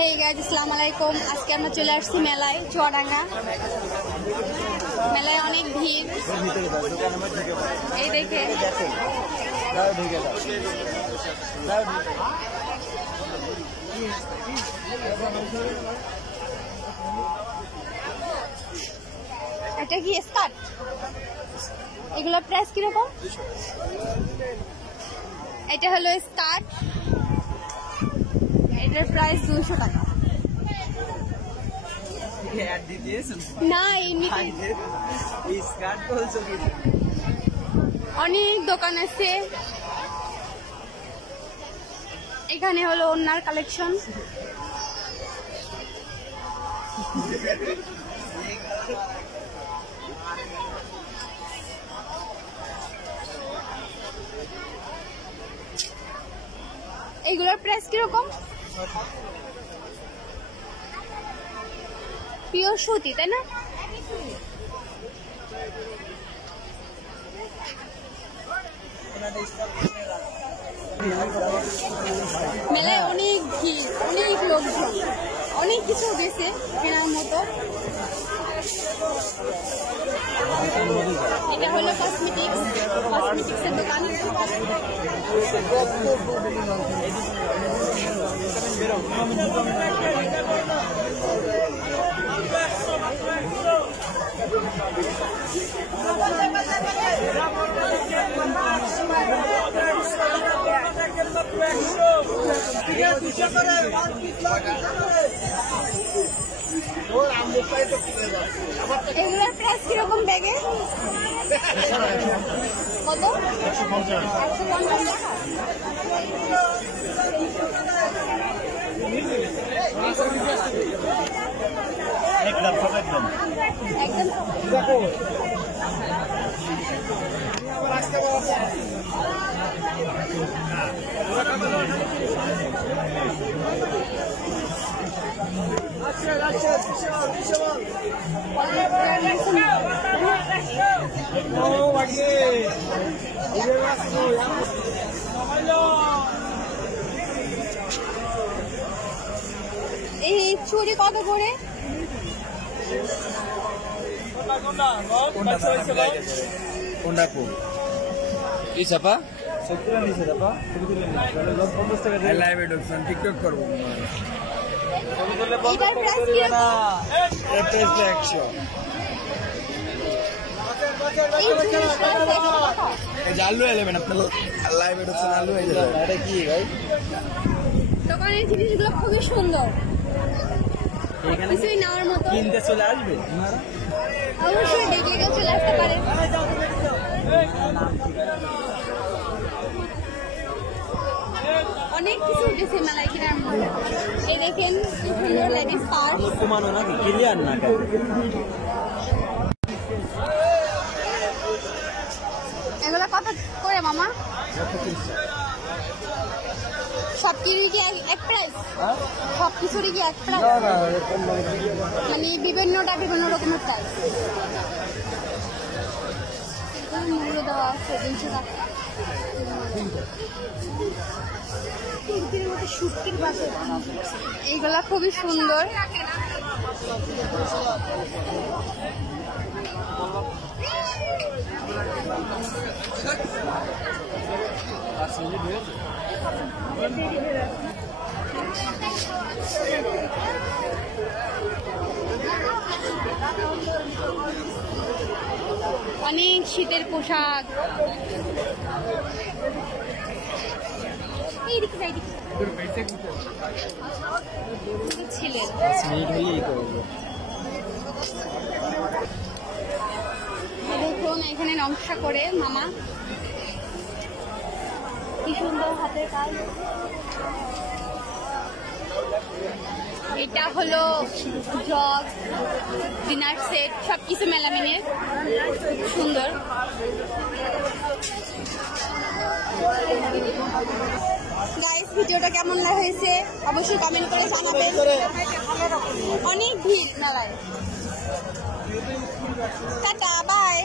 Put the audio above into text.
Hey guys, আসসালামু আলাইকুম। আজকে আমরা চলে আসছি মেলায়, চুয়াডাঙ্গা মেলায় অনেক ভিড়। এই দেখে এটা কি স্কার্ট? এগুলোর প্রাইস কিরকম? এটা হলো স্কার্ট, এটার প্রাইস 200 টাকা। না অনেক দোকান আছে এখানে। হলো ওনার কালেকশন। এইগুলোর প্রাইস কিরকম? পিওর সুতি, তাই না? মেলায় অনেক ভিড়, অনেক লোকজন, অনেক কিছু গেছে কেনার মতো। এটা হলো কসমেটিক্সের দোকান। এগুলোর প্রাইস কিরকম ব্যাগে? কত? 150 টাকা। একদম এই চুড়ি কত করে? টিকটক করবো দোকানের জিনিসগুলো খুবই সুন্দর, কিছুই নেওয়ার মতো। কিনতে চলে আসবে, অবশ্যই দেখলে চলে আসতে পারে। অনেক কিছু উঠেছে মেলায় কেনার মতো। এই দেখেন কি সুন্দর লেডিস পার্স। কমানো নাকি ক্লিয়ার না? এগুলো কত করে মামা? সব কিছুরই কি এক প্রাইস? সব কিছুরই কি এক প্রাইস? মানে বিভিন্নটা বিভিন্ন রকমের প্রাইস। মূল্য দেওয়া আছে 200 টাকা। এইগুলা খুবই সুন্দর। অনেক শীতের পোশাক। ছেলে দেখুন এখানে নকশা করে মামা, কি সুন্দর হাতের কাজ। এটা হলো জগ, ডিনার সেট, সবকিছু মেলামিনের সুন্দর। গাইস, ভিডিওটা কেমন হয়েছে অবশ্যই কমেন্ট করে জানাবেন। অনেক ভিড় মেলায়। Tata, by.